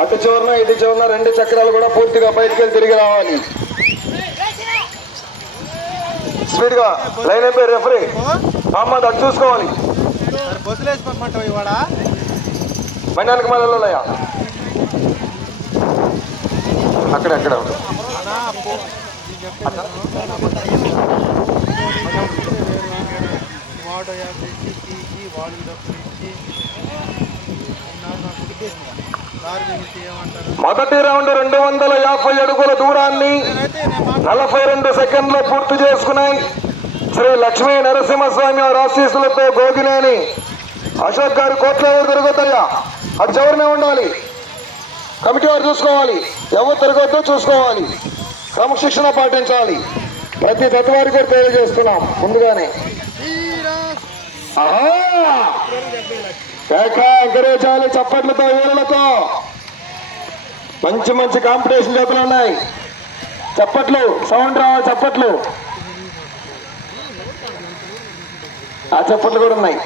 అటు చివరన ఇటు చివరన రెండు చక్రాలు కూడా పూర్తిగా బయటికి వెళ్ళి తిరిగి రావాలి. స్పీడ్ గా లైన్ అయిపోయి రెఫరీ మహమ్మద్ అటు చూసుకోవాలి. మైనానికి మళ్ళీ అక్కడెక్కడ మొదటి రౌండ్ 250 అడుగుల దూరాన్ని 42 సెకండ్లో పూర్తి చేసుకున్నాయి. శ్రీ లక్ష్మీ నరసింహస్వామి వారి ఆశీస్సులతో గోగినేని అశోక్ గారు కోట్ల ఎవరు తిరగొద్దయ్యా, అటు చివరినే ఉండాలి. కమిటీ వారు చూసుకోవాలి, ఎవరు తిరగొద్దో చూసుకోవాలి, క్రమశిక్షణ పాటించాలి. ప్రతి తత్వారికి కూడా తెలియజేస్తున్నాం ముందుగానే. ఎంకరేజాలి చప్పట్లతో వీరులతో. మంచి మంచి కాంపిటీషన్ జతలు ఉన్నాయి. చప్పట్లు సౌండ్ రావాలి, చప్పట్లు. ఆ చప్పట్లు కూడా ఉన్నాయి.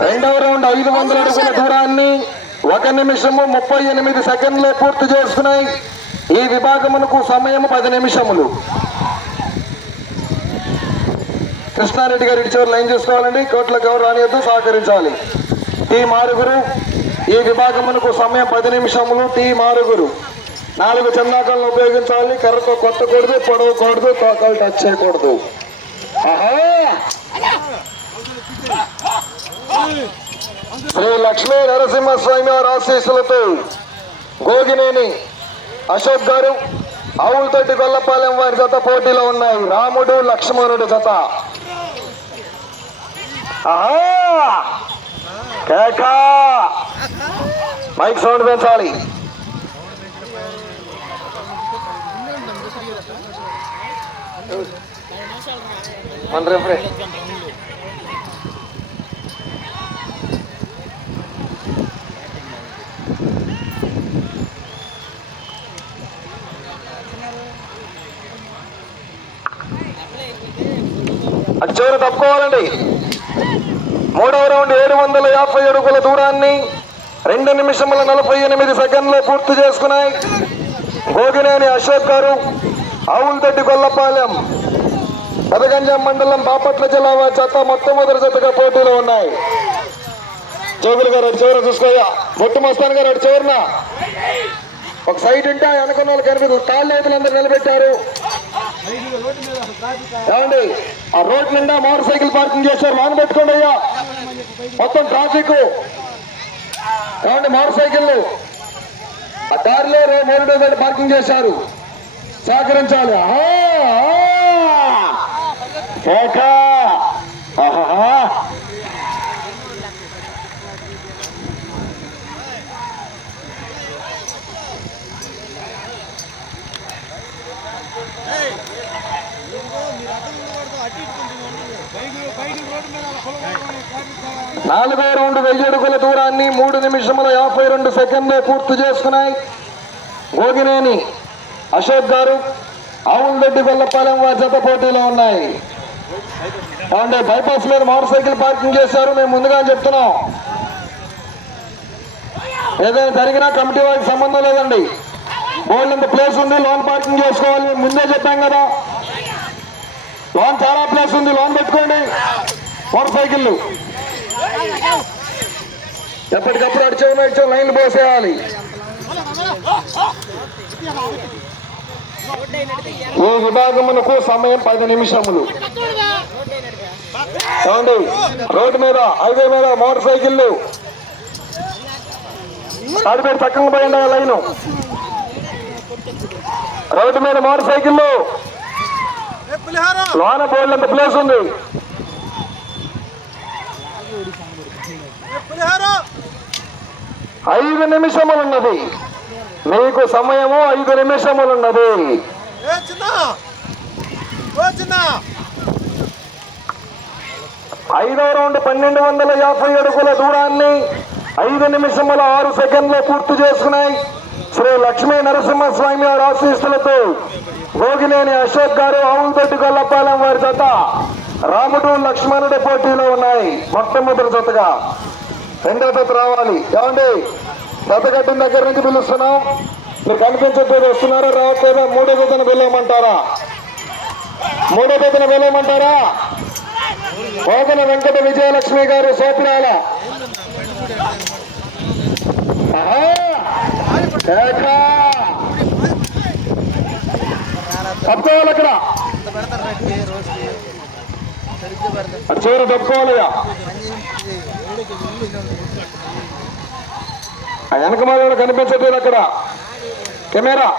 రెండవ రౌండ్ 500 అడుగుల దూరాన్ని 1 నిమిషము 38 సెకండ్లే పూర్తి చేసుకున్నాయి. ఈ విభాగమునకు సమయం 10 నిమిషములు. కృష్ణారెడ్డి గారి ఇటు చివరి లైన్ చేసుకోవాలండి. కోట్లకు ఎవరు రానియద్దు, సహకరించాలి. టీం 6 ఈ విభాగమునకు సమయం 10 నిమిషములు. టీం 6 4 చందాకాలను ఉపయోగించాలి. కర్రతో కొట్టకూడదు, పొడవకూడదు, తోకలు టచ్ చేయకూడదు. శ్రీ లక్ష్మీ నరసింహస్వామి వారి ఆశీస్సులతో గోగినేని అశోక్ గారు, ఆవులతోటి గొల్లపాలెం వారి జత పోటీలో ఉన్నాయి. రాముడు లక్ష్మణుడు జత. కేకా మైక్ సౌండ్ పెంచాలి. మన రెఫరీ అటు చివరి తప్పుకోవాలండి. మూడవ రౌండ్ 750 అడుగుల దూరాన్ని 2 నిమిషముల 48 సెకండ్లో పూర్తి చేసుకున్నాయి. గోగినేని అశోక్ గారు, ఆవులతోటి గొల్లపాలెం, పెదగంజాం మండలం, బాపట్ల జిల్లా వారి జత మొట్టమొదటి జతగా పోటీలో ఉన్నాయి. జోగులు గారు అటు చివర చూసుకోయా. బొట్టు మస్తాన్ గారు అటు చివరిన ఒక సైడ్ ఉంటే అనుకున్న వాళ్ళు కనిపిస్తుంది. తాళ్ళ రైతులందరూ నిలబెట్టారు. ఏమండి ఆ రోడ్ నిండా మోటార్ సైకిల్ పార్కింగ్ చేశారు. వాన పెట్టుకోండి అయ్యా, మొత్తం ట్రాఫిక్. ఏమండి మోటార్ సైకిల్ ఆ దారిలో మోటార్ పార్కింగ్ చేశారు, సహకరించాలి. నాలుగో రౌండ్ 1000 అడుగుల దూరాన్ని 3 నిమిషముల 52 సెకండ్లే పూర్తి చేసుకున్నాయి. గోగినేని అశోక్ గారు, ఆవులదొడ్డి గొల్లపాలెం వారి జత పోటీలో ఉన్నాయి. అంటే బైపాస్ మీద మోటార్ సైకిల్ పార్కింగ్ చేశారు. మేము ముందుగా చెప్తున్నాం, ఏదైనా జరిగినా కమిటీ వారికి సంబంధం లేదండి. బోల్డంత ప్లేస్ ఉంది, లోన్ పార్కింగ్ చేసుకోవాలి. మేము ముందే చెప్పాం కదా, లోన్ చాలా ప్లేస్ ఉంది, లోన్ పెట్టుకోండి. మోటార్ సైకిళ్ళు ఎప్పటికప్పుడు అడిచే లైన్లు పోసేయాలి. ఈ విభాగమునకు సమయం 10 నిమిషములు. రోడ్డు మీద, హైవే మీద మోటార్ సైకిళ్ళు అడిపేరు చక్కగా పోయింది లైను. రోడ్డు మీద మోటార్ సైకిళ్ళు, లోన బోర్డంత ప్లేస్ ఉంది. 5 నిమిషములున్నది మీకు సమయము. 5 నిమిషములున్నది. 5వ రౌండ్ 1250 అడుగుల దూరాన్ని 5 నిమిషముల 6 సెకండ్లు పూర్తి చేసుకున్నాయి. శ్రీ లక్ష్మీ నరసింహస్వామి వారి ఆశీస్సులతో గోగినేని అశోక్ గారు ఆవులదొడ్డి గొల్లపాలెం వారి జత రాముడు లక్ష్మణుడి పోటీలో ఉన్నాయి. మొట్టమొదటి జతగా. రెండో జత రావాలి. ఏమండి జత కట్టిన దగ్గర నుంచి పిలుస్తున్నాం. మీరు కనిపించట్లేదు, వస్తున్నారా రావట్లేదా? మూడో జతను పిలవమంటారా? మూడో జతను పిలవమంటారా? మోగన వెంకట విజయలక్ష్మి గారు సోపిరాల తప్పుకోవాలి. అక్కడ చివరి తప్పుకోవాలిగా. వెనక మాల కనిపించట్లేదు అక్కడ కెమెరా.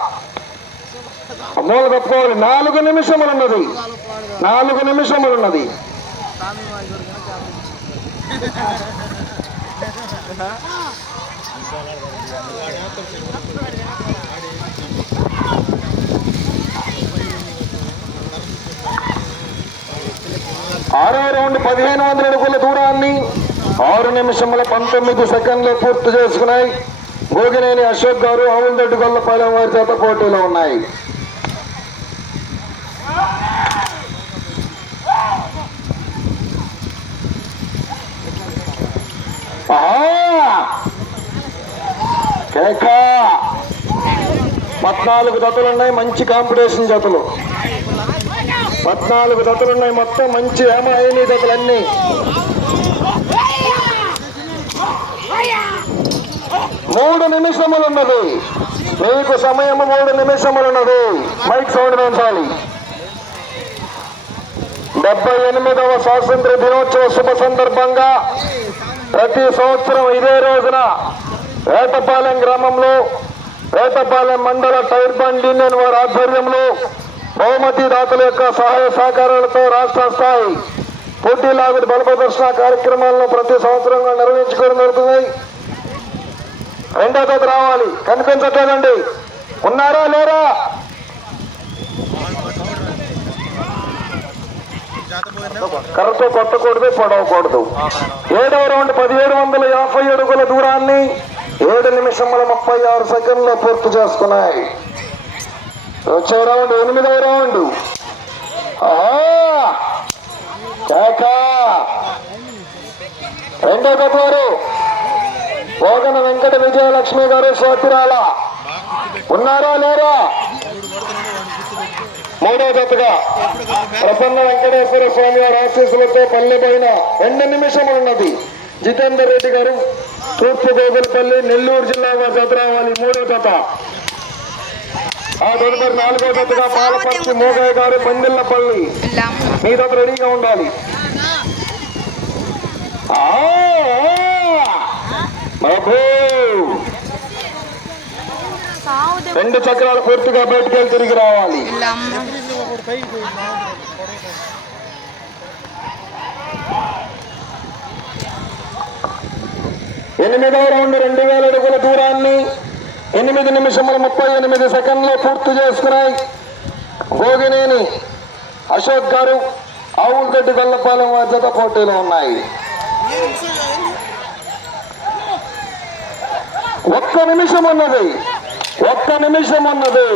మూల తప్పుకోవాలి. 4 నిమిషములు ఉన్నది. 4 నిమిషములు ఉన్నది. ఆరో రౌండ్ 1500 అడుగుల దూరాన్ని 6 నిమిషముల 19 సెకండ్లు పూర్తి చేసుకున్నాయి. గోగినేని అశోక్ గారు ఆవులదొడ్డి గొల్లపాలెం వారి చేత పోటీలో ఉన్నాయి. కేక 14 జతలున్నాయి. మంచి కాంపిటీషన్ జతలు. 14 జతలున్నాయి. మొత్తం మంచి ఏమైనా జతలన్నీ. మూడు నిమిషములున్నది. మీకు సమయం 3 నిమిషములున్నది. మైక్ సౌండ్ పెంచాలి. 78వ స్వాతంత్ర దినోత్సవ శుభ సందర్భంగా ప్రతి సంవత్సరం ఇదే రోజున వేటపాలెం గ్రామంలో వేటపాలెం మండల టైర్ బండ్ యూనియన్ వారి ఆధ్వర్యంలో బహుమతి దాతల యొక్క సహాయ సహకారాలతో రాష్ట్ర స్థాయి పోటీలాగుడు బల ప్రదర్శన కార్యక్రమాలను ప్రతి సంవత్సరం నిర్వహించుకోవడం జరుగుతుంది. రెండో జత రావాలి. కనిపించట్లేదండి. ఉన్నారా లేరా? కర్రతో కొట్టకూడదు, పొడవకూడదు. 7వ రౌండ్ 1750 అడుగుల దూరాన్ని 7 నిమిషముల 36 సెకండ్లు పూర్తి చేసుకున్నాయి. వచ్చే రౌండ్ 8వ రౌండ్. రెండో జత వారు మోగన వెంకట విజయలక్ష్మి గారు సోపిరాల. ఉన్నారా లేరా? మూడో జతగా ప్రసన్న వెంకటేశ్వర స్వామి వారి ఆశీస్సులతో పల్లె పైన 2 నిమిషములున్నది. జితేందర్ రెడ్డి గారు తూర్పు గోగులపల్లి నెల్లూరు జిల్లా వారి జత రావాలి. మూడో జత. ఆ తదుపరి 4వ జతగా పాలపర్తి మోగయ్య గారు పందిళ్లపల్లి. మీ జత రెడీగా ఉండాలి. రెండు చక్రాలు పూర్తిగా బయటకెళ్ళి తిరిగి రావాలి. 8వ రౌండ్ 2000 అడుగుల దూరాన్ని 8 నిమిషముల 38 సెకండ్లు పూర్తి చేసుకున్నాయి. గోగినేని అశోక్ గారు ఆవులదొడ్డి గొల్లపాలెం వారి జత పోటీలో ఉన్నాయి. 1 నిమిషం ఉన్నది. 1 నిమిషం ఉన్నది.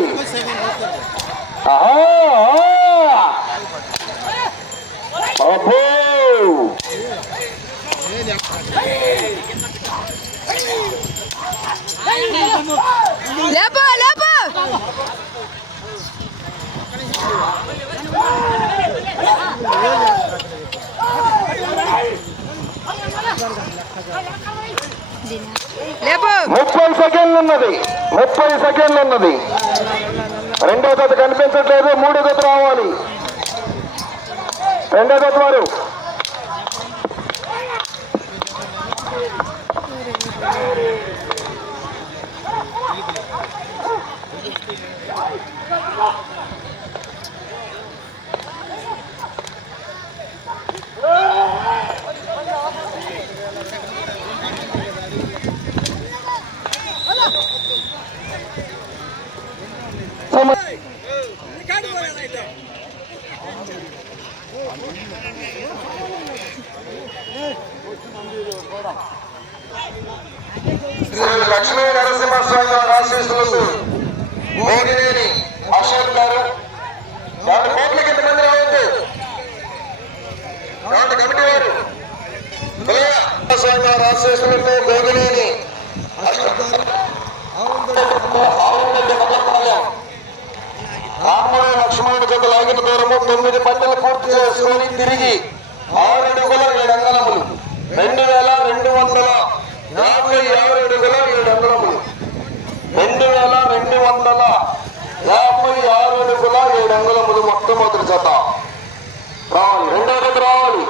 అబ్బో లేపో లేపో. లేపో. 30 సెకండ్లు ఉన్నది. 30 సెకండ్లు ఉన్నది. రెండో జత కనిపించట్లేదు. మూడో జత రావాలి. రెండో జత వారు లక్ష్మీ నరసింహస్వామి గారి ఆశీస్సులతో మోగినేని అశోక్ గారు 2 కోట్లకి ఎంతమంది రావద్దు కమిటీ వారు స్వామి గారి ఆశీస్సులతో మోగినేని రాముడు లక్ష్మణుడి జత లాగిన దూరము 9 పంటలు పూర్తి చేసుకొని తిరిగి 6 అడుగుల 7 అంగళములు 2256 అడుగుల 7 అంగళములు 2256 అడుగుల 7 అంగళములు మొట్టమొదటి జత రావాలి. రెండో జత రావాలి.